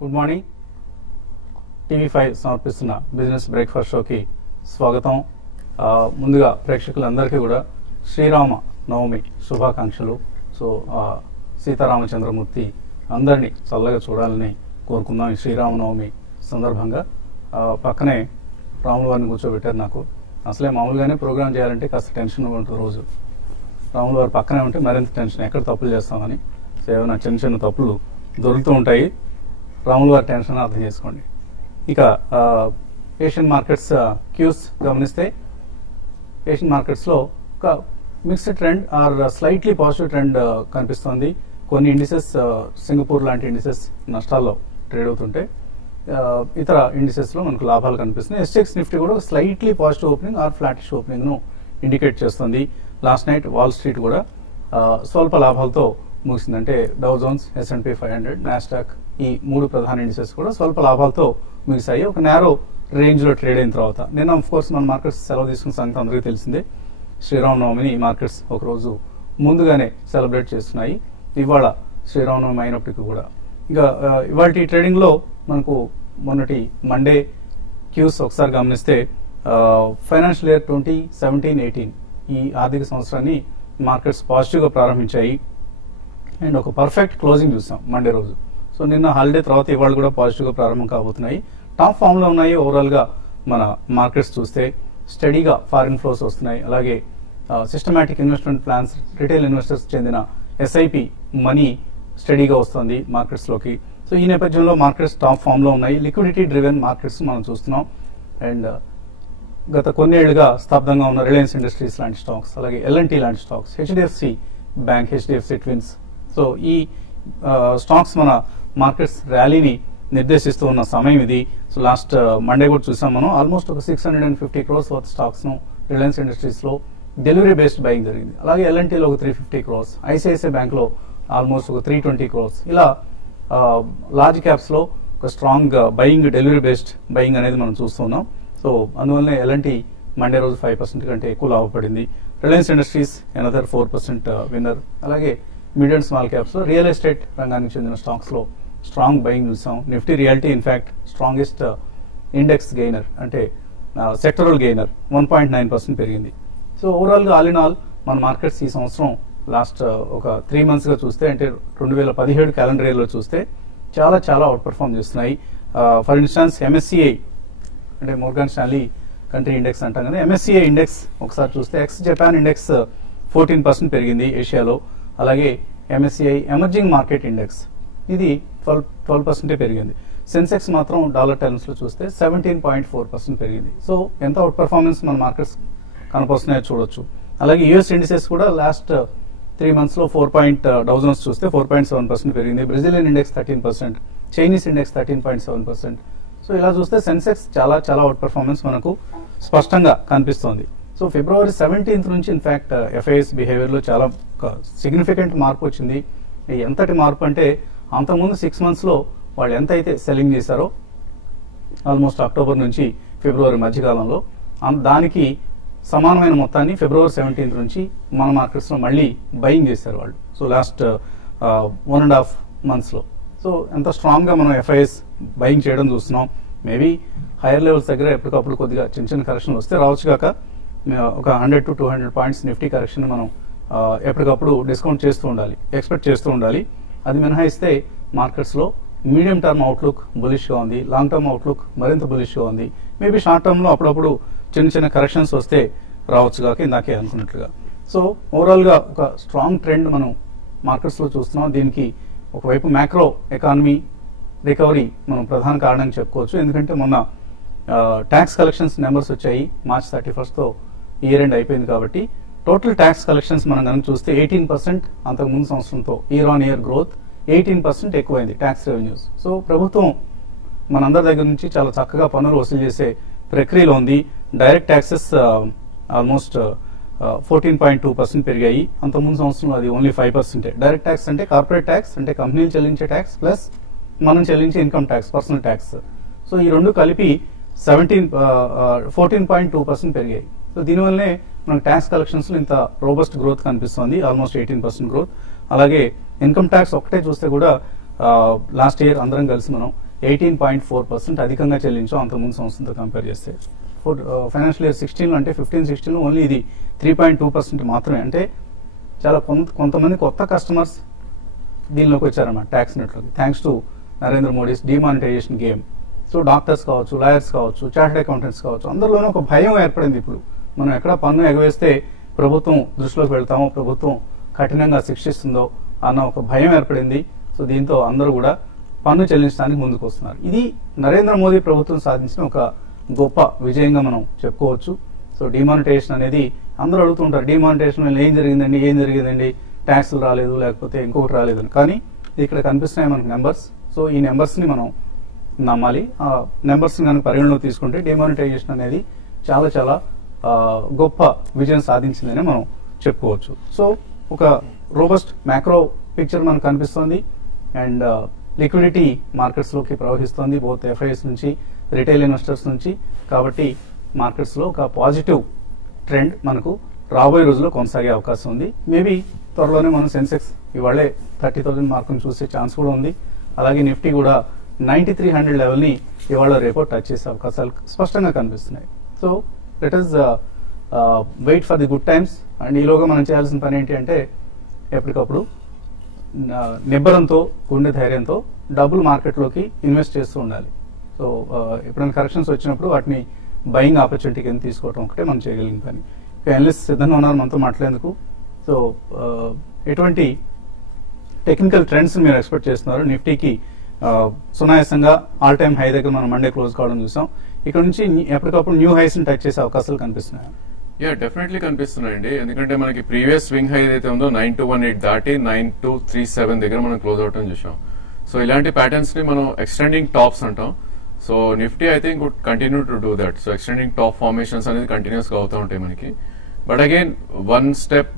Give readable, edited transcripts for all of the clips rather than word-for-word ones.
Good morning. TV5 సమర్పిస్తున్న business breakfast షోకి స్వాగతం. ముందుగా ప్రేక్షకులందరికీ కూడా శ్రీరామ నవమి శుభాకాంక్షలు. సో సీతారామచంద్రమూర్తి అందరినీ చల్లగా చూడాలని కోరుకుందాం. ఈ శ్రీరామనవమి సందర్భంగా పక్కనే రాముల వారిని కూర్చోబెట్టారు. నాకు అసలే మామూలుగానే ప్రోగ్రామ్ చేయాలంటే కాస్త టెన్షన్గా ఉంటుంది రోజు. రాముల వారి పక్కనే ఉంటే మరింత టెన్షన్, ఎక్కడ తప్పులు చేస్తామని. సో ఏమైనా చిన్న చిన్న తప్పులు దొరుకుతూ ఉంటాయి. రాముల వారి టెన్షన్ అర్థం చేసుకోండి. ఇక ఏషియన్ మార్కెట్స్ క్యూస్ గమనిస్తే ఏషియన్ మార్కెట్స్లో ఒక mixed trend or slightly positive trend కనిపిస్తోంది. కొన్ని ఇండిసెస్, సింగపూర్ లాంటి ఇండిసెస్ నష్టాల్లో ట్రేడ్ అవుతుంటే ఇతర ఇండిసెస్లో మనకు లాభాలు కనిపిస్తున్నాయి. ఎస్ఎక్స్ నిఫ్టీ కూడా slightly positive opening or flatish ఓపెనింగ్ను ఇండికేట్ చేస్తుంది. లాస్ట్ నైట్ వాల్ స్ట్రీట్ కూడా స్వల్ప లాభాలతో ముగిసింది. అంటే డౌ జోన్స్, S&P 500, నాస్డాక్ ఈ మూడు ప్రధాన ఇండిసెస్ కూడా స్వల్ప లాభాలతో ముగిశాయి. ఒక నేరో రేంజ్ లో ట్రేడ్ అయిన తర్వాత నిన్న ఆఫ్ కోర్స్ మన మార్కెట్స్ సెలవు తీసుకున్న సంగతి అందరికీ తెలిసిందే. శ్రీరామనవమిని మార్కెట్స్ ఒక రోజు ముందుగానే సెలబ్రేట్ చేస్తున్నాయి. ఇవాళ శ్రీరామనవమి అయినప్పటికీ కూడా ఇక ఇవాళ ట్రేడింగ్ లో మనకు మొన్నటి మండే క్యూస్ ఒకసారి గమనిస్తే ఫైనాన్షియల్ ఇయర్ 2017-18 ఈ ఆర్థిక సంవత్సరాన్ని మార్కెట్స్ పాజిటివ్ గా ప్రారంభించాయి. అండ్ ఒక పర్ఫెక్ట్ క్లోజింగ్ చూసాం మండే రోజు. సో నిన్న హాలిడే తర్వాత ఇవాళ కూడా పాజిటివ్ గా ప్రారంభం కాబోతున్నాయి. టాప్ ఫామ్ లో ఉన్నాయి. ఓవరాల్ గా మన మార్కెట్స్ చూస్తే స్టడీగా ఫారిన్ ఫ్లోస్ వస్తున్నాయి. అలాగే systematic investment plans, retail investors చెందిన SIP మనీ స్టడీగా వస్తుంది మార్కెట్స్ లోకి. సో ఈ నేపథ్యంలో మార్కెట్స్ టాప్ ఫామ్ లో ఉన్నాయి. లిక్విడిటీ డ్రివెన్ మార్కెట్స్ మనం చూస్తున్నాం. అండ్ గత కొన్నేళ్లుగా స్తబ్దంగా ఉన్న రిలయన్స్ ఇండస్ట్రీస్ లాంటి స్టాక్స్, అలాగే L&T లాంటి stocks, HDFC bank, HDFC twins, so ఈ స్టాక్స్ మన మార్కెట్స్ ర్యాలీని నిర్దేశిస్తూ ఉన్న సమయం ఇది. సో లాస్ట్ మండే కూడా చూసాం మనం. ఆల్మోస్ట్ ఒక 650 crores వర్త్ స్టాక్స్ ను రిలయన్స్ ఇండస్ట్రీస్ లో డెలివరీ బేస్డ్ బయింగ్ జరిగింది. అలాగే L&T లో ఒక 350 crores, ICICI బ్యాంక్ లో ఆల్మోస్ట్ ఒక 320 crores. ఇలా లార్జ్ క్యాప్స్ లో ఒక strong buying, delivery based buying అనేది మనం చూస్తున్నాం. సో అందువల్లనే L&T మండే రోజు 5% కంటే ఎక్కువ లాభపడింది. Reliance Industries another 4% winner. అలాగే మిడ్ అండ్ స్మాల్ క్యాప్స్ లో రియల్ ఎస్టేట్ రంగానికి చెందిన స్టాక్స్ లో స్ట్రాంగ్ బయింగ్ చూసాం. Nifty Realty in fact strongest index gainer, అంటే సెక్టరల్ గెయినర్ 1.9% పెరిగింది. సో ఓవరాల్ గా ఆల్ ఇన్ ఆల్ మన మార్కెట్స్ ఈ సంవత్సరం లాస్ట్ ఒక 3 months గా చూస్తే, అంటే 2017 క్యాలెండర్ ఇయర్ లో చూస్తే చాలా చాలా అవుట్ పర్ఫార్మ్ చేస్తున్నాయి. ఫర్ ఇన్స్టాన్స్ MSCI అంటే మోర్గాన్ స్టాన్లీ కంట్రీ ఇండెక్స్ అంటాం కదా, MSCI ఇండెక్స్ ఒకసారి చూస్తే ఎక్స్ జపాన్ ఇండెక్స్ 14% పెరిగింది ఏషియాలో. అలాగే MSCI ఎమర్జింగ్ మార్కెట్ ఇండెక్స్ ఇది 12% పెరిగింది. సెన్సెక్స్ మాత్రం డాలర్ టర్మ్స్ లో చూస్తే 17.4% పెరిగింది. సో ఎంత అవుట్ పర్ఫార్మెన్స్ మన మార్కెట్స్ కనపరుస్తున్నాయో చూడొచ్చు. అలాగే యుఎస్ ఇండిసెస్ కూడా లాస్ట్ 3 months లో డౌ జోన్స్ చూస్తే 4.7% పెరిగింది. Brazilian index 13%, Chinese index 13.7%. So ఇలా చూస్తే సెన్సెక్స్ చాలా చాలా అవుట్ పర్ఫార్మెన్స్ మనకు స్పష్టంగా కనిపిస్తోంది. సో February 17th నుంచి ఇన్ఫాక్ట్ FIS బిహేవియర్ లో చాలా సిగ్నిఫికెంట్ మార్పు వచ్చింది. ఎంతటి మార్పు అంటే అంతకుముందు 6 months లో వాళ్ళు ఎంత అయితే సెల్లింగ్ చేశారో ఆల్మోస్ట్ అక్టోబర్ నుంచి ఫిబ్రవరి మధ్యకాలంలో దానికి సమానమైన మొత్తాన్ని February 17th నుంచి మన మార్కెట్స్ లో మళ్ళీ బయింగ్ చేశారు వాళ్ళు. సో లాస్ట్ 1.5 months లో. సో ఎంత స్ట్రాంగ్ గా మనం FIS బయింగ్ చేయడం చూస్తున్నాం. మేబీ హైయర్ లెవెల్స్ దగ్గర ఎప్పటికప్పుడు కొద్దిగా చిన్న చిన్న కరెక్షన్లు వస్తే రావచ్చు కాక ఒక 100 to 200 points నిఫ్టీ కరెక్షన్ మనం ఎప్పటికప్పుడు డిస్కౌంట్ చేస్తూ ఉండాలి, ఎక్స్పెక్ట్ చేస్తూ ఉండాలి. అది మినహాయిస్తే మార్కెట్స్ లో మీడియం టర్మ్ అవుట్లుక్ బులిష్ గా ఉంది, లాంగ్ టర్మ్ అవుట్లుక్ మరింత బులిష్ గా ఉంది. మేబీ షార్ట్ టర్మ్ లో అప్పుడప్పుడు చిన్న చిన్న కరెక్షన్స్ వస్తే రావచ్చు కాక ఇందాకే అనుకున్నట్లుగా. సో ఓవరాల్ గా ఒక స్ట్రాంగ్ ట్రెండ్ మనం మార్కెట్స్ లో చూస్తున్నాం. దీనికి ఒకవైపు మ్యాక్రో ఎకానమీ రికవరీ మనం ప్రధాన కారణంగా చెప్పుకోవచ్చు. ఎందుకంటే మొన్న ట్యాక్స్ కలెక్షన్స్ నెంబర్స్ వచ్చాయి. March 31st తో ఇయర్ ఎండ్ అయిపోయింది కాబట్టి టోటల్ ట్యాక్స్ కలెక్షన్స్ మనం కనుక చూస్తే 18% అంతకు ముందు సంవత్సరంతో ఇయర్ ఆన్ ఇయర్ గ్రోత్ 18% ఎక్కువైంది ట్యాక్స్ రెవెన్యూస్. సో ప్రభుత్వం మనందరి దగ్గర నుంచి చాలా చక్కగా పన్నులు వసూలు చేసే ప్రక్రియలో ఉంది. డైరెక్ట్ ట్యాక్సెస్ ఆల్మోస్ట్ 14.2% పెరిగాయి. అంతకుముందు సంవత్సరంలో అది ఓన్లీ 5%. డైరెక్ట్ ట్యాక్స్ అంటే కార్పొరేట్ ట్యాక్స్, అంటే కంపెనీలు చెల్లించే ట్యాక్స్ ప్లస్ మనం చెల్లించే income tax, personal tax. So ఈ రెండు కలిపి 14.2% పెరిగాయి. సో దీనివల్లనే మనకు ట్యాక్స్ కలెక్షన్స్ లో ఇంత రోబస్ట్ గ్రోత్ కనిపిస్తుంది, ఆల్మోస్ట్ 18% గ్రోత్. అలాగే ఇన్కమ్ ట్యాక్స్ ఒకటే చూస్తే కూడా లాస్ట్ ఇయర్ అందరం కలిసి మనం 18.4% అధికంగా చెల్లించాం అంతకుముందు సంవత్సరంతో కంపేర్ చేస్తే. ఫైనాన్షియల్ ఇయర్ 16 అంటే 15-16 ఓన్లీ ఇది 3.2% మాత్రమే. అంటే చాలా కొంతమంది కొత్త కస్టమర్స్ దీనిలోకి వచ్చారన్నమాట ట్యాక్స్ నెట్లోకి, thanks to Narendra Modi's demonetisation game. So doctors కావచ్చు, లాయర్స్ కావచ్చు, చార్టెడ్ అకౌంటెంట్స్ కావచ్చు, అందరిలోనూ ఒక భయం ఏర్పడింది. ఇప్పుడు మనం ఎక్కడ పన్ను ఎగవేస్తే ప్రభుత్వం దృష్టిలోకి వెళ్తామో, ప్రభుత్వం కఠినంగా శిక్షిస్తుందో అన్న ఒక భయం ఏర్పడింది. సో దీంతో అందరూ కూడా పన్ను చెల్లించడానికి ముందుకు వస్తున్నారు. ఇది నరేంద్ర మోదీ ప్రభుత్వం సాధించిన ఒక గొప్ప విజయంగా మనం చెప్పుకోవచ్చు. సో డిమానిటైజేషన్ అనేది అందరూ అడుగుతుంటారు, డిమానిటైజేషన్ వల్ల ఏం జరిగిందండి, ట్యాక్స్లు రాలేదు లేకపోతే ఇంకొకటి రాలేదని. కానీ ఇక్కడ కనిపిస్తున్నాయి మనకు నెంబర్స్. సో ఈ నెంబర్స్ని మనం నమ్మాలి. ఆ నెంబర్స్ని కనుక పరిగణలోకి తీసుకుంటే డిమానిటైజేషన్ అనేది చాలా చాలా గొప్ప విజయం సాధించిందని మనం చెప్పుకోవచ్చు. సో ఒక రోబస్ట్ మ్యాక్రో పిక్చర్ మనకు కనిపిస్తోంది అండ్ లిక్విడిటీ మార్కెట్స్లోకి ప్రవహిస్తోంది, బోత్ ఎఫ్ఐఎస్ నుంచి రిటైల్ ఇన్వెస్టర్స్ నుంచి. కాబట్టి మార్కెట్స్లో ఒక పాజిటివ్ ట్రెండ్ మనకు రాబోయే రోజుల్లో కొనసాగే అవకాశం ఉంది. మేబీ త్వరలోనే మనం సెన్సెక్స్ ఇవాళే 30,000 మార్కును చూసే ఛాన్స్ కూడా ఉంది. అలాగే నిఫ్టీ కూడా 9300 లెవెల్ని ఇవాళ రేపో టచ్ చేసే అవకాశాలు స్పష్టంగా కనిపిస్తున్నాయి. So let us wait for the good times. And ఈలోగా మనం చేయాల్సిన పని ఏంటి అంటే ఎప్పటికప్పుడు నిబ్బరంతో, గుండె ధైర్యంతో డబ్బులు మార్కెట్లోకి ఇన్వెస్ట్ చేస్తూ ఉండాలి. సో ఎప్పుడైనా కరెక్షన్స్ వచ్చినప్పుడు వాటిని బయింగ్ ఆపర్చునిటీ కింద తీసుకోవడం ఒకటే మనం చేయగలిగిన పని. అనలిస్ట్ సిద్ధంగా ఉన్నారు మనతో మాట్లాడేందుకు. సో ఎటువంటి టెక్నికల్ ట్రెండ్స్ మీరు ఎక్స్పెక్ట్ చేస్తున్నారు? నిఫ్టీకి సునాయాసంగా ఆల్ టైమ్ హై దగ్గర మనం మండే క్లోజ్ కావడం చూసాం. ఇక్కడ నుంచి ఎప్పటికప్పుడు న్యూ హైస్ ని టచ్ చేసే అవకాశాలు కనిపిస్తున్నాయి. డెఫినెట్లీ కనిపిస్తున్నాయండి. ఎందుకంటే మనకి ప్రీవియస్ స్వింగ్ హై ఏదైతే ఉందో 9218 దాటి 9237 దగ్గర మనం క్లోజ్ అవటం చూసాం. సో ఇలాంటి ప్యాటర్న్స్ ని మనం ఎక్స్టెండింగ్ టాప్స్ అంటాం. So Nifty I think would continue to do that. So extending top formations అనేది కంటిన్యూస్ గా అవుతూ ఉంటాయి మనకి. But again one step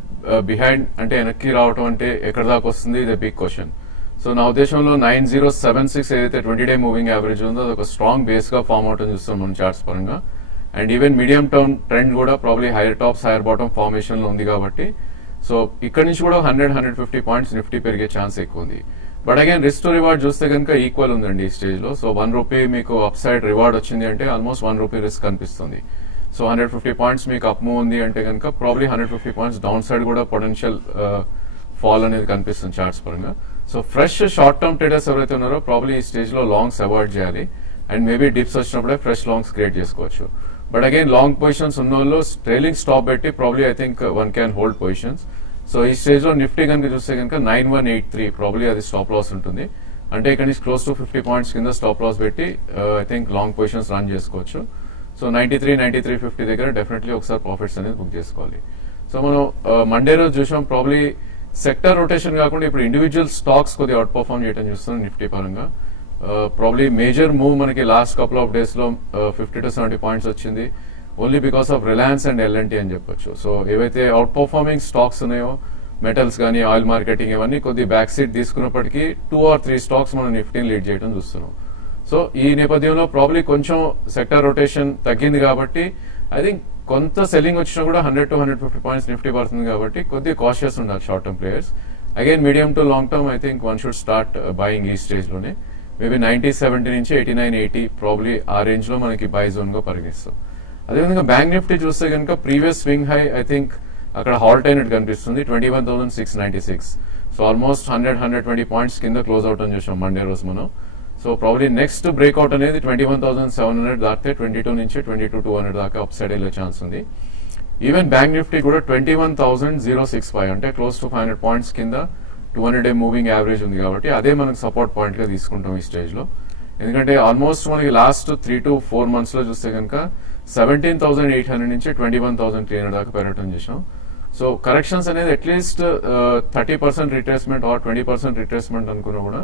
behind అంటే వెనక్కి రావటం అంటే ఎక్కడ దాకా వస్తుంది, ఇది బిగ్ క్వశ్చన్. సో నా ఉద్దేశంలో 9076 ఏదైతే 20-day మూవింగ్ యావరేజ్ ఉందో అది ఒక స్ట్రాంగ్ బేస్ గా ఫార్మ్ అవటం చూస్తాం మనం చార్ట్స్ పరంగా. And even medium term trend కూడా probably higher tops higher bottom formation లో ఉంది కాబట్టి సో ఇక్కడ నుంచి కూడా 100-150 పాయింట్స్ నిఫ్టీ పెరిగే ఛాన్స్ ఎక్కువ ఉంది. But again risk to reward చూస్తే కనుక ఈక్వల్ ఉందండి ఈ స్టేజ్ లో. సో ₹1 మీకు అప్ సైడ్ రివార్డ్ వచ్చింది అంటే ఆల్మోస్ట్ ₹1 రిస్క్ కనిపిస్తుంది. సో 150 పాయింట్స్ మీకు అప్ మూవ్ ఉంది అంటే కనుక ప్రాబ్లీ 150 పాయింట్స్ డౌన్ సైడ్ కూడా పొటెన్షియల్ ఫాల్ అనేది కనిపిస్తుంది చార్ట్స్ పరంగా. So fresh short term traders ఎవరైతే ఉన్నారో ప్రాబ్లీ ఈ స్టేజ్ లో లాంగ్స్ అవాయిడ్ చేయాలి. అండ్ మేబీ డిప్స్ వచ్చినప్పుడే ఫ్రెష్ లాంగ్స్ క్రియేట్ చేసుకోవచ్చు. బట్ అగైన్ లాంగ్ పొజిషన్స్ ఉన్న వాళ్ళు ట్రైలింగ్ స్టాప్ పెట్టి probably I think one can hold positions. So ఈ స్టేజ్ లో నిఫ్టీ కనుక చూస్తే కనుక 9183 ప్రాబ్లీ అది స్టాప్ లాస్ ఉంటుంది. అంటే ఇక్కడ నుంచి క్లోజ్ టు 50 పాయింట్స్ కింద స్టాప్ లాస్ పెట్టి I think long positions run చేసుకోవచ్చు. సో 93-9350 దగ్గర డెఫినెట్లీ ఒకసారి ప్రాఫిట్స్ అనేది బుక్ చేసుకోవాలి. సో మనం మండే రోజు చూసాం ప్రాబ్లీ సెక్టర్ రొటేషన్ కాకుండా ఇప్పుడు ఇండివిజువల్ స్టాక్స్ కొద్దిగా అవుట్ పర్ఫార్మ్ చేయడం చూస్తున్నాం నిఫ్టీ పరంగా. ప్రాబ్లీ మేజర్ మూవ్ మనకి లాస్ట్ కపుల్ ఆఫ్ డేస్ లో 50-70 పాయింట్స్ వచ్చింది only because of Reliance and LNT అని చెప్పొచ్చు. సో ఏవైతే అవుట్ పర్ఫార్మింగ్ స్టాక్స్ ఉన్నాయో మెటల్స్ కానీ ఆయిల్ మార్కెటింగ్ ఇవన్నీ కొద్ది బ్యాక్ సీట్ తీసుకున్నప్పటికీ 2 or 3 స్టాక్స్ మనం నిఫ్టీని లీడ్ చేయడం చూస్తున్నాం. సో ఈ నేపథ్యంలో ప్రాబ్లీ కొంచెం సెక్టర్ రొటేషన్ తగ్గింది కాబట్టి ఐ థింక్ కొంత సెల్లింగ్ వచ్చినా కూడా 100-150 పాయింట్స్ నిఫ్టీ పడుతుంది కాబట్టి కొద్దిగా కాషియస్ ఉండాలి short term players. Again medium to long term I think one should start buying ఈ స్టేజ్ లోనే. మేబీ 90-70 నుంచి 89-80 ప్రాబ్లీ ఆ రేంజ్ లో మనకి బై జోన్ గా పరిగణిస్తాం. అదేవిధంగా బ్యాంక్ నిఫ్టీ చూస్తే కనుక previous swing high I think అక్కడ హాల్ట్ అయినట్టు కనిపిస్తుంది 21,696. సో ఆల్మోస్ట్ 100-120 పాయింట్స్ కింద క్లోజ్ అవుట్ అని చూసాం మండే రోజు మనం. సో ప్రాబ్లీ నెక్స్ట్ బ్రేక్అవుట్ అనేది 21,700 దాటితే 22 నుంచి 22,200 దాకా అప్ సైడ్ వెళ్ళే ఛాన్స్ ఉంది. ఈవెన్ బ్యాంక్ నిఫ్టీ కూడా 21,065 అంటే క్లోజ్ టు 500 పాయింట్స్ కింద 200-day మూవింగ్ యావరేజ్ ఉంది కాబట్టి అదే మనకు సపోర్ట్ పాయింట్ గా తీసుకుంటాం ఈ స్టేజ్ లో. ఎందుకంటే ఆల్మోస్ట్ మనకి లాస్ట్ 3 to 4 months లో చూస్తే కనుక 17,800 నుంచి 21,300 దాకా పెరగటం చేసాం. సో కరెక్షన్స్ అనేది అట్లీస్ట్ 30% రిట్రేస్మెంట్ ఆర్ 20% రిట్రేస్మెంట్ అనుకున్నా కూడా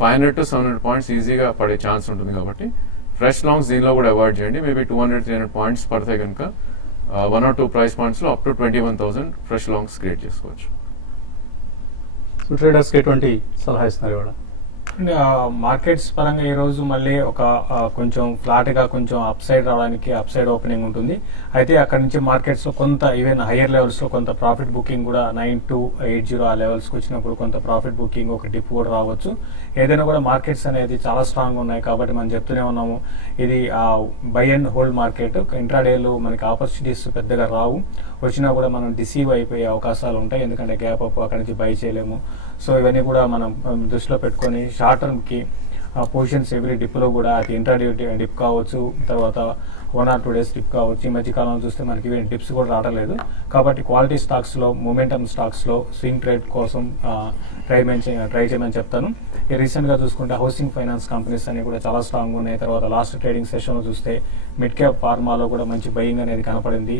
500-700 పాయింట్స్ ఈజీగా పడే ఛాన్స్ ఉంటుంది కాబట్టి ఫ్రెష్ లాంగ్స్ దీనిలో కూడా అవాయిడ్ చేయండి. మేబీ 200-300 పాయింట్స్ పడితే కనుక 1 or 2 ప్రైస్ పాయింట్స్ లో up to 21,000 fresh longs create చేసుకోవచ్చు. సో ట్రేడర్స్ కి ఎటువంటి సలహా ఇస్తున్నారు ఇవాళ? మార్కెట్స్ పరంగా ఈ రోజు మళ్ళీ ఒక కొంచెం ఫ్లాట్ గా కొంచెం అప్ సైడ్ రావడానికి అప్ సైడ్ ఓపెనింగ్ ఉంటుంది. అయితే అక్కడ నుంచి మార్కెట్స్ లో కొంత ఈవెన్ హైయర్ లెవెల్స్ లో కొంత ప్రాఫిట్ బుకింగ్ కూడా 9280 ఆ లెవెల్స్ కి వచ్చినప్పుడు కొంత ప్రాఫిట్ బుకింగ్ ఒక డిప్ కూడా రావచ్చు. ఏదైనా కూడా మార్కెట్స్ అనేది చాలా స్ట్రాంగ్ ఉన్నాయి కాబట్టి మనం చెప్తూనే ఉన్నాము ఇది బై అండ్ హోల్డ్ మార్కెట్. ఇంట్రాడేలో మనకి ఆపర్చునిటీస్ పెద్దగా రావు, వచ్చినా కూడా మనం డిసీవ్ అయిపోయే అవకాశాలు ఉంటాయి ఎందుకంటే గ్యాప్ అప్ అక్కడ నుంచి బై చేయలేము. సో ఇవన్నీ కూడా మనం దృష్టిలో పెట్టుకొని షార్ట్ టర్మ్ కి పొజిషన్స్ ఎవ్రీ డిప్ లో కూడా అది ఇంట్రాడే డిప్ కావచ్చు, తర్వాత 1 or 2 days డిప్ కావచ్చు. ఈ మధ్య కాలంలో చూస్తే మనకి డిప్స్ కూడా రావట్లేదు కాబట్టి క్వాలిటీ స్టాక్స్ లో మొమెంటమ్ స్టాక్స్ లో స్వింగ్ ట్రేడ్ కోసం ట్రై చేయమని చెప్తాను. రీసెంట్ గా చూసుకుంటే హౌసింగ్ ఫైనాన్స్ కంపెనీస్ అన్ని కూడా చాలా స్ట్రాంగ్ ఉన్నాయి. తర్వాత లాస్ట్ ట్రేడింగ్ సెషన్ లో చూస్తే మిడ్ క్యాప్ ఫార్మాలో కూడా మంచి బయింగ్ అనేది కనపడింది.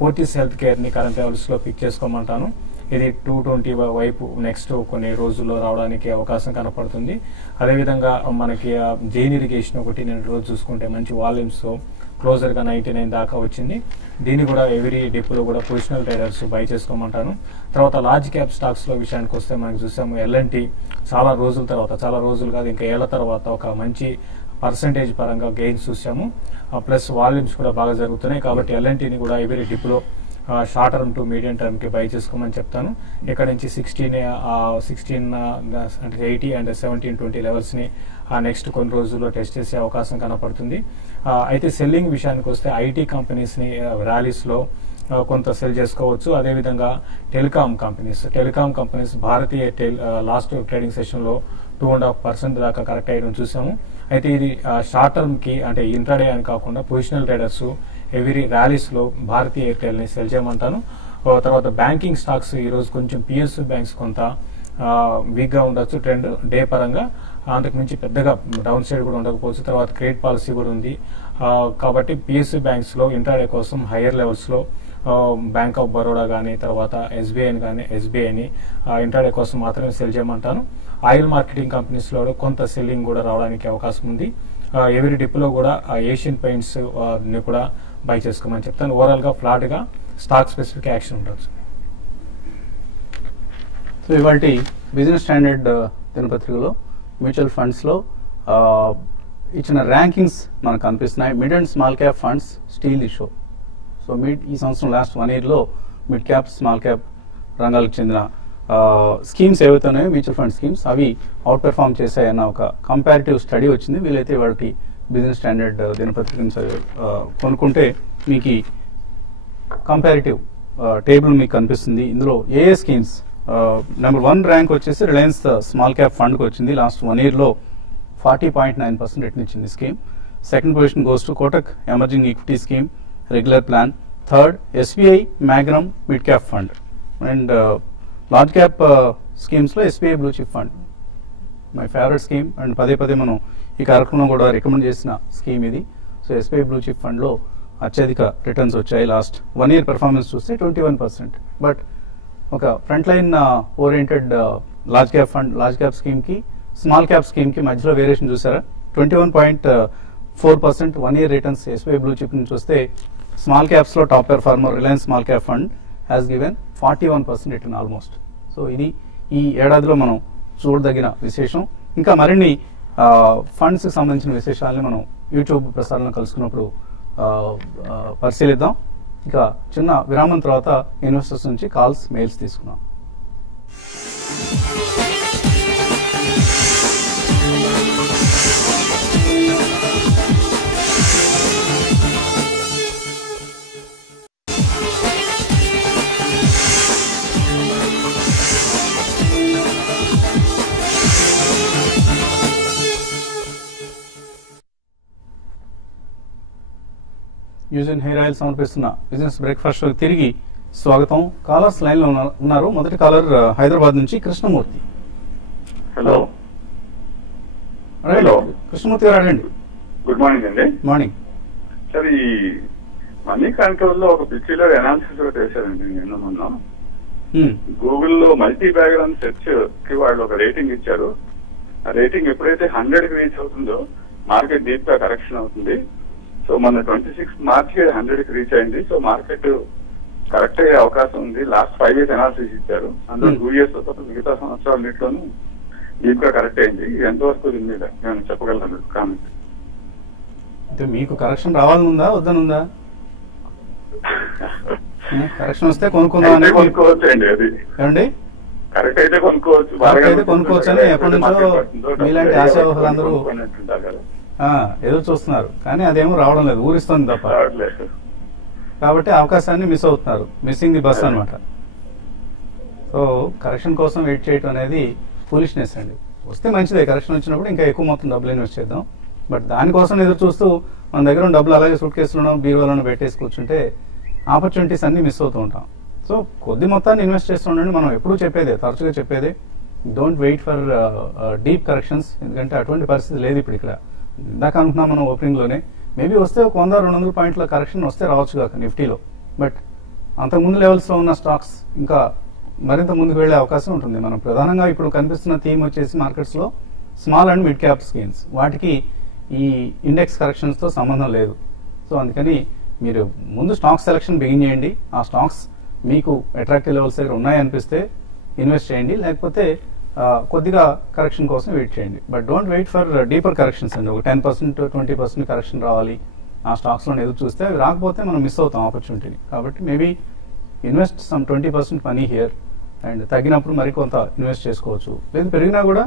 ఫోర్టీస్ హెల్త్ కేర్ ని కరెంట్ లెవెల్స్ లో పిక్ చేసుకోమంటాను. ఇది 220 వైపు నెక్స్ట్ కొన్ని రోజుల్లో రావడానికి అవకాశం కనపడుతుంది. అదేవిధంగా మనకి జైన్ ఇరిగేషన్ ఒకటి నేను రోజు చూసుకుంటే మంచి వాల్యూమ్స్ క్లోజర్ గా 99 దాకా వచ్చింది. దీన్ని కూడా ఎవ్రీ డిప్ లో కూడా పొజిషనల్ ట్రేడర్స్ బై చేసుకోమంటాను. తర్వాత లార్జ్ క్యాప్ స్టాక్స్ లో విషయానికి వస్తే మనకి చూసాము ఎల్ఎన్టీ చాలా రోజులు కాదు ఇంకా ఏళ్ల తర్వాత ఒక మంచి పర్సంటేజ్ పరంగా గెయిన్స్ చూసాము. ప్లస్ వాల్యూమ్స్ కూడా బాగా జరుగుతున్నాయి కాబట్టి ఎల్ఎన్టీని కూడా ఎవ్రీ డిప్ లో short term two medium term కి బై చేసుకోమని చెప్తాను. ఇక్కడ నుంచి 16 అంటే 80 అండ్ 1720 లెవెల్స్ ని నెక్స్ట్ కొన్ని రోజుల్లో టెస్ట్ చేసే అవకాశం కనపడుతుంది. అయితే సెల్లింగ్ విషయానికి వస్తే ఐటీ కంపెనీస్ ని ర్యాలీస్ లో కొంత సెల్ చేసుకోవచ్చు. అదేవిధంగా టెలికాం కంపెనీస్ భారతీయ లాస్ట్ ట్రేడింగ్ సెషన్ లో 2.5% దాకా కరెక్ట్ అయ్యడం చూసాము. అయితే ఇది షార్ట్ టర్మ్ కి అంటే ఇంట్రాడే అని కాకుండా పొజిషనల్ ట్రేడర్స్ ఎవ్రీ ర్యాలీస్ లో భారతీయ ఎయిర్టెల్ ని సెల్ చేయమంటాను. తర్వాత బ్యాంకింగ్ స్టాక్స్ ఈ రోజు కొంచెం పిఎస్యు బ్యాంక్స్ కొంత వీక్ గా ఉండొచ్చు ట్రెండ్ డే పరంగా, అంతకు మించి పెద్దగా డౌన్ సైడ్ కూడా ఉండకపోవచ్చు. తర్వాత క్రెడిట్ పాలసీ కూడా ఉంది కాబట్టి పిఎస్యు బ్యాంక్స్ లో ఇంట్రాడే కోసం హైయర్ లెవెల్స్ లో బ్యాంక్ ఆఫ్ బరోడా కానీ తర్వాత ఎస్బీఐని ఇంట్రాడే కోసం మాత్రమే సెల్ చేయమంటాను. ఆయిల్ మార్కెటింగ్ కంపెనీస్ లో కొంత సెల్లింగ్ కూడా రావడానికి అవకాశం ఉంది. ఎవరి డిప్ లో కూడా ఏషియన్ పెయింట్స్ ని కూడా బై చేసుకోమని చెప్తాను. ఓవరాల్ గా ఫ్లాట్ గా స్టాక్ స్పెసిఫిక్ యాక్షన్ ఉండొచ్చు. సో ఇవాళ బిజినెస్ స్టాండర్డ్ దినపత్రికలో మ్యూచువల్ ఫండ్స్ లో ఇచ్చిన ర్యాంకింగ్స్ మనకు కనిపిస్తున్నాయి. Mid and small cap funds steel the show. So ఈ సంవత్సరం లాస్ట్ 1 year లో మిడ్ క్యాప్ స్మాల్ క్యాప్ రంగాలకు చెందిన స్కీమ్స్ ఏవైతే ఉన్నాయో మ్యూచువల్ ఫండ్ స్కీమ్స్ అవి అవుట్ పెర్ఫార్మ్ చేశాయన్న ఒక కంపారిటివ్ స్టడీ వచ్చింది. వీలైతే వాటి బిజినెస్ స్టాండర్డ్ దినపత్రికను కొనుక్కుంటే మీకు కంపారిటివ్ టేబుల్ మీకు కనిపిస్తుంది. ఇందులో ఏ స్కీమ్స్ నెంబర్ 1 ర్యాంక్ వచ్చేసి రిలయన్స్ స్మాల్ క్యాప్ ఫండ్ కి వచ్చింది. లాస్ట్ 1 year లో 40.9% రిటర్న్ ఇచ్చింది scheme. Second position goes to Kotak emerging equity scheme regular plan. Third SBI Magnum mid cap fund. And large cap schemes లో SBI blue chip fund my favourite scheme and పదే మనం ఈ కార్యక్రమం కూడా recommend చేసిన scheme ఇది. So SBI blue chip fund లో అత్యధిక రిటర్న్స్ వచ్చాయి. లాస్ట్ 1 year పెర్ఫార్మెన్స్ చూస్తే 21%. బట్ ఒక front line oriented large cap scheme కి స్మాల్ క్యాప్ స్కీమ్ కి మధ్యలో వేరియేషన్ చూసారా? 21.4% 1 year returns SBI blue chip నుంచి వస్తే స్మాల్ క్యాప్స్ లో top performer Reliance small cap fund has given 41% return almost. So ఇది ఈ ఏడాదిలో మనం చూడదగిన విశేషం. ఇంకా మరిన్ని ఫండ్స్ కి సంబంధించిన విశేషాలని మనం యూట్యూబ్ ప్రసారంలో కలుసుకున్నప్పుడు పరిశీలిద్దాం. ఇక చిన్న విరామం తర్వాత ఇన్వెస్టర్స్ నుంచి కాల్స్ మెయిల్స్ తీసుకున్నాం. యూజన్ హెయిర్ ఆయిల్ సమర్పిస్తున్న బిజినెస్ బ్రేక్ఫాస్ట్ షోకి తిరిగి స్వాగతం. కాలర్స్ లైన్ లో ఉన్నారు. మొదటి కాలర్ హైదరాబాద్ నుంచి కృష్ణమూర్తి. హలో హలో కృష్ణమూర్తి గారు అడగండి. గుడ్ మార్నింగ్ అండి. మార్నింగ్ సార్, ఈ మనీ కంట్రోల్ లో ఒక పిక్చర్ అనాలిసిస్ కూడా చేశారండి నిన్న మొన్న. గూగుల్లో మల్టీ బ్యాక్గ్రౌండ్ సెర్చ్ కి వాళ్ళు ఒక రేటింగ్ ఇచ్చారు. ఆ రేటింగ్ ఎప్పుడైతే 100 కి రీచ్ అవుతుందో మార్కెట్ డీప్ గా కరెక్షన్ అవుతుంది. సో మన 26 మార్చి 100 కి రీచ్ అయింది. సో మార్కెట్ కరెక్ట్ అయ్యే అవకాశం ఉంది. లాస్ట్ 5 years అనాలిసిస్ ఇచ్చారు. అందులో 2 years మిగతా సంవత్సరాలన్నింటిలోనూ డీప్ గా కరెక్ట్ అయింది. ఎంతవరకు దీని మీద నేను చెప్పగలను కామెంట్? అంటే మీకు కరెక్షన్ రావాలనుందా వద్దనుందా? కరెక్షన్ వస్తే కొనుక్కుందాం కొనుక్కోవచ్చు అండి. అది ఏమండి కరెక్ట్ అయితే కొనుక్కోవచ్చు, అయితే కొనుక్కోవచ్చు అని ఎప్పటి నుంచో మీలాంటి ఆశావాహులందరూ ఎదురు చూస్తున్నారు. కానీ అదేమో రావడం లేదు, ఊరిస్తుంది తప్ప. కాబట్టి అవకాశాన్ని మిస్ అవుతున్నారు, మిస్సింగ్ ది బస్ అనమాట. సో కరెక్షన్ కోసం వెయిట్ చేయడం అనేది ఫూలిష్నెస్ అండి. వస్తే మంచిదే, కరెక్షన్ వచ్చినప్పుడు ఇంకా ఎక్కువ మొత్తం డబ్బులు ఇన్వెస్ట్ చేద్దాం. బట్ దానికోసం ఎదురు చూస్తూ మన దగ్గర ఉన్న డబ్బులు అలాగే సూట్ కేసులోనో బీరువాలోనో పెట్టేసి కూర్చుంటే ఆపర్చునిటీస్ అన్ని మిస్ అవుతూ ఉంటాం. సో కొద్ది మొత్తాన్ని ఇన్వెస్ట్ చేస్తుండండి. మనం ఎప్పుడూ చెప్పేదే, తరచుగా చెప్పేదే, don't wait for deep corrections. ఎందుకంటే అటువంటి పరిస్థితి లేదు ఇప్పుడు ఇక్కడ. ఇందాక అనుకున్నాం మనం ఓపెనింగ్ లోనే, మేబీ వస్తే ఒక 100-200 పాయింట్ల కరెక్షన్ వస్తే రావచ్చు కాక నిఫ్టీలో. బట్ అంతకుముందు లెవెల్స్ లో ఉన్న స్టాక్స్ ఇంకా మరింత ముందుకు వెళ్లే అవకాశం ఉంటుంది. మనం ప్రధానంగా ఇప్పుడు కనిపిస్తున్న థీమ్ వచ్చేసి మార్కెట్స్ లో small and mid caps gains, వాటికి ఈ ఇండెక్స్ కరెక్షన్స్ తో సంబంధం లేదు. సో అందుకని మీరు ముందు స్టాక్ సెలక్షన్ బిగిన్ చేయండి. ఆ స్టాక్స్ మీకు అట్రాక్టివ్ లెవెల్స్ దగ్గర ఉన్నాయనిపిస్తే ఇన్వెస్ట్ చేయండి, లేకపోతే కొద్దిగా కరెక్షన్ కోసం వెయిట్ చేయండి. But don't wait for deeper corrections అండి. ఒక 10%-20% కరెక్షన్ రావాలి ఆ స్టాక్స్ లో ఎదురు చూస్తే, అవి రాకపోతే మనం మిస్ అవుతాం ఆపర్చునిటీని. కాబట్టి maybe invest some 20% money here, and తగ్గినప్పుడు మరికొంత ఇన్వెస్ట్ చేసుకోవచ్చు. లేదు పెరిగినా కూడా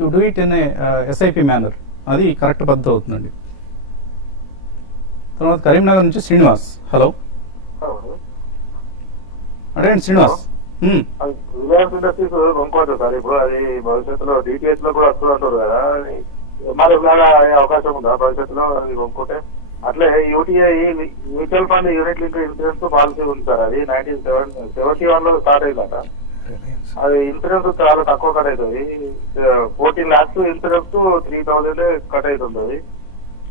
you do it in SIP manner, అది కరెక్ట్ పద్ధతి అవుతుందండి. తర్వాత కరీంనగర్ నుంచి శ్రీనివాస్. హలో అడగండి శ్రీనివాస్. రిలయన్స్ ఇండస్ట్రీస్ కొనుక్కోవచ్చు సార్. ఇప్పుడు అది భవిష్యత్తులో డిటిహెచ్ లో కూడా వస్తుంటారు కదా, మరి లాగా అయ్యే అవకాశం ఉందా భవిష్యత్తులో అది కొనుక్కుంటే? అట్లే UTI mutual fund unit link insurance policy ఉంది సార్. అది 1971 లో స్టార్ట్ అయిందట. అది ఇన్సూరెన్స్ చాలా తక్కువ కట్ అవుతుంది. 14 lakhs ఇన్సూరెన్స్ 3,000 కట్ అవుతుంది.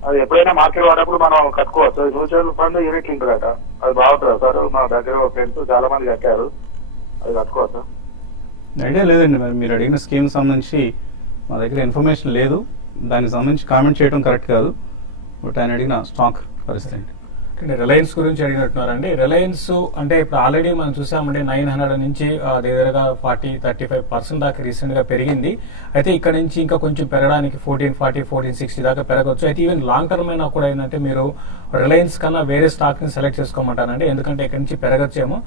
అది ఎప్పుడైనా మార్కెట్ వాడినప్పుడు మనం కట్టుకోవచ్చు. మ్యూచువల్ ఫండ్ యూనిట్ లింక్ అట. అది బాగుంటుందా సార్? మా దగ్గర ఫ్రెండ్స్ చాలా మంది కట్టారు, అది కట్టుకోవచ్చా? ఐడియా లేదండి. మరి మీరు అడిగిన స్కీమ్ సంబంధించి మా దగ్గర ఇన్ఫర్మేషన్ లేదు, దానికి సంబంధించి కామెంట్ చేయడం కరెక్ట్ కాదు. బట్ ఆయన అడిగిన స్టాక్ పరిస్థితి రిలయన్స్ గురించి అడిగినట్టున్నారండి. రిలయన్స్ అంటే ఇప్పుడు ఆల్రెడీ మనం చూసామంటే 900 నుంచి దగ్గరగా 40-35% దాకా రీసెంట్ గా పెరిగింది. అయితే ఇక్కడ నుంచి ఇంకా కొంచెం పెరగడానికి 1440, 1460 దాకా పెరగవచ్చు. అయితే ఈవెన్ లాంగ్ టర్మ్ అయినా కూడా ఏంటంటే మీరు రిలయన్స్ కన్నా వేరే స్టాక్ ని సెలెక్ట్ చేసుకోమంటారండి. ఎందుకంటే ఇక్కడ నుంచి పెరగచ్చేమో,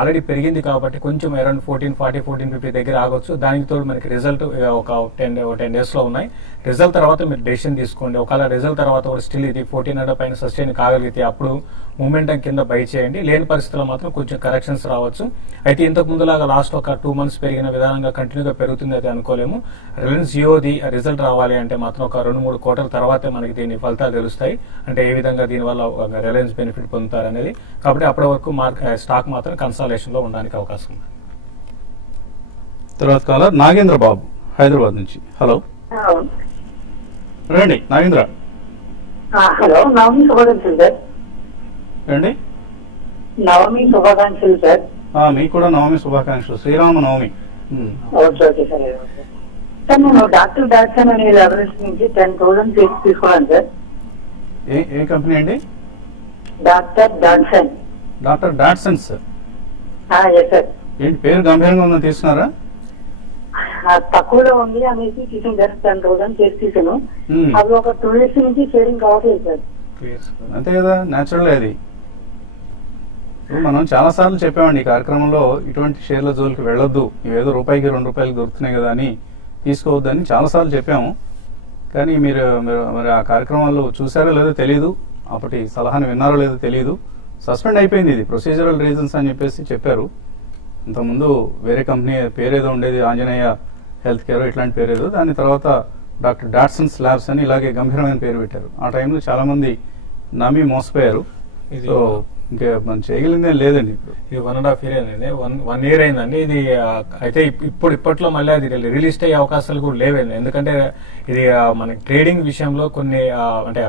ఆల్రెడీ పెరిగింది కాబట్టి కొంచెం అరౌండ్ 1440, 1450 దగ్గర ఆగొచ్చు. దానికి తోడు మనకి రిజల్ట్ ఒక 10 days లో ఉన్నాయి. రిజల్ట్ తర్వాత మీరు డెసిషన్ తీసుకోండి. ఒకవేళ రిజల్ట్ తర్వాత కూడా స్టిల్ ఇది 1400 పైన సస్టైన్ కాగలిగితే అప్పుడు మూమెంటం కింద బై చేయండి. లేని పరిస్థితుల్లో మాత్రం కొంచెం కరెక్షన్స్ రావచ్చు. అయితే ఇంతకు ముందులాగా లాస్ట్ ఒక 2 months పెరిగిన విధానంగా కంటిన్యూగా పెరుగుతుంది అయితే అనుకోలేము. రిలయన్స్ జియోది రిజల్ట్ రావాలి అంటే మాత్రం ఒక 2-3 quarters తర్వాతే మనకి దీని ఫలితాలు తెలుస్తాయి. అంటే ఏ విధంగా దీనివల్ల రిలయన్స్ బెనిఫిట్ పొందుతారు అనేది. కాబట్టి అప్పటి వరకు స్టాక్ మాత్రం కన్సాలేషన్ లో ఉండడానికి అవకాశం ఉంది. తర్వాత కాలర్ నాగేంద్ర బాబు హైదరాబాద్ నుంచి. హలో రండి నాగేంద్ర. హలో, నవమి శుభాకాంక్షలు సార్. రండి. నవమి శుభాకాంక్షలు సార్. మీకు కూడా నవమి శుభాకాంక్షలు, Srirama Navami. Okay okay sir. Sir నేను డాక్టర్ డాట్సన్ అనే లెబొరేటరీ నుంచి 10,000 తీసుకున్నాను సార్. ఏ కంపెనీ అండి? Doctor Datsun. Doctor Datsun sir. Yes sir. ఏంటి పేరు గంభీరంగా ఉందని తీసుకున్నారా? తక్కువలో ఉంది అనేసి తీసుకుని సార్. 10,000 చేసి తీసాను. అది ఒక 2 years నుంచి షేరింగ్ కావట్లేదు సార్. అంతే కదా, న్యాచురల్ అది. మనం చాలా సార్లు చెప్పామండి ఈ కార్యక్రమంలో, ఇటువంటి షేర్ల జోలికి వెళ్ళొద్దు, ఇవేదో రూపాయికి 2 రూపాయలకి దొరుకుతున్నాయి కదా అని తీసుకోవద్దని చాలా సార్లు చెప్పాము. కానీ మీరు మరి ఆ కార్యక్రమాలు చూసారో లేదో తెలియదు, అప్పటి సలహాను విన్నారో లేదో తెలియదు. సస్పెండ్ అయిపోయింది ఇది, ప్రొసీజరల్ రీజన్స్ అని చెప్పేసి చెప్పారు. ఇంతకుముందు వేరే కంపెనీ పేరేదో ఉండేది, ఆంజనేయ హెల్త్ కేర్ ఇట్లాంటి పేరేదో, దాని తర్వాత డాక్టర్ డాట్సన్స్ ల్యాబ్స్ అని ఇలాగే గంభీరమైన పేరు పెట్టారు. ఆ టైంలో చాలా మంది నమ్మి మోసపోయారు. సో ఇంకా మనం చేయగలిగిందే లేదండి. ఇది 1.5 year అయింది, 1 year అయిందండి ఇది. అయితే ఇప్పట్లో మళ్ళీ అది రిలీజ్ అయ్యే అవకాశాలు కూడా లేవండి. ఎందుకంటే ఇది మన ట్రేడింగ్ విషయంలో కొన్ని అంటే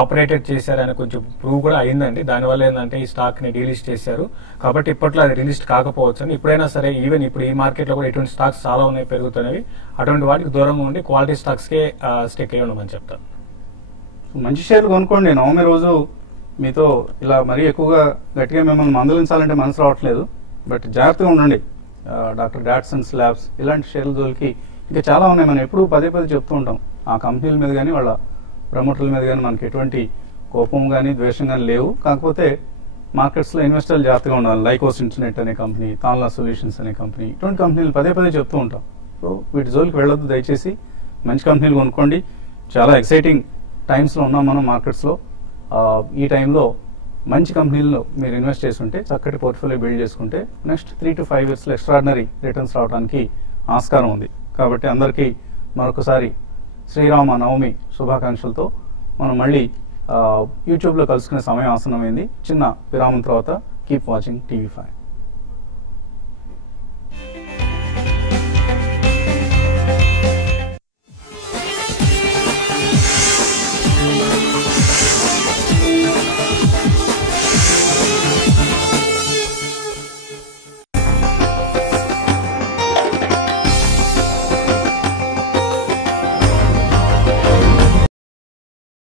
ఆపరేటెడ్ చేశారని కొంచెం ప్రూవ్ కూడా అయిందండి. దానివల్ల ఏంటంటే ఈ స్టాక్ ని డీలిస్ట్ చేశారు కాబట్టి ఇప్పట్లో అది రిలీజ్ కాకపోవచ్చు అండి. ఇప్పుడైనా సరే ఈవెన్ ఇప్పుడు ఈ మార్కెట్ లో కూడా ఇటువంటి స్టాక్స్ చాలా ఉన్నాయి పెరుగుతున్నవి, అటువంటి వాటికి దూరంగా ఉండి క్వాలిటీ స్టాక్స్ కే స్టిక్ అయ్యి ఉండమని చెప్తాను. మంచి షేర్లు కొనుక్కోండి. నవమి రోజు మీతో ఇలా మరీ ఎక్కువగా గట్టిగా మిమ్మల్ని మందలించాలంటే మనసు రావట్లేదు, బట్ జాగ్రత్తగా ఉండండి. డాక్టర్ డాట్సన్స్ ల్యాబ్స్ ఇలాంటి షేర్ల జోలికి ఇంకా చాలా ఉన్నాయి. మనం ఎప్పుడు పదే చెప్తూ ఉంటాం. ఆ కంపెనీల మీద కానీ వాళ్ళ ప్రమోటర్ల మీద కానీ మనకి ఎటువంటి కోపం కానీ ద్వేషం కానీ లేవు. కాకపోతే మార్కెట్స్లో ఇన్వెస్టర్లు జాగ్రత్తగా ఉండాలి. లైకోస్ ఇంటర్నెట్ అనే కంపెనీ, తాన్లా సొల్యూషన్స్ అనే కంపెనీ, ఇటువంటి కంపెనీలు పదే చెప్తూ ఉంటాం. సో వీటి జోలికి వెళ్ళొద్దు దయచేసి. మంచి కంపెనీలు కొనుక్కోండి. చాలా ఎక్సైటింగ్ టైమ్స్లో ఉన్నాం మనం మార్కెట్స్లో. ఈ టైంలో మంచి కంపెనీల్లో మీరు ఇన్వెస్ట్ చేసుకుంటే, చక్కటి పోర్ట్ఫోలియో బిల్డ్ చేసుకుంటే నెక్స్ట్ 3 to 5 yearsలో ఎక్స్ట్రాడినరీ రిటర్న్స్ రావడానికి ఆస్కారం ఉంది. కాబట్టి అందరికీ మరొకసారి శ్రీరామ నవమి శుభాకాంక్షలతో మనం మళ్ళీ యూట్యూబ్లో కలుసుకునే సమయం ఆసన్నమైంది. చిన్న విరామం తర్వాత కీప్ వాచింగ్ TV5.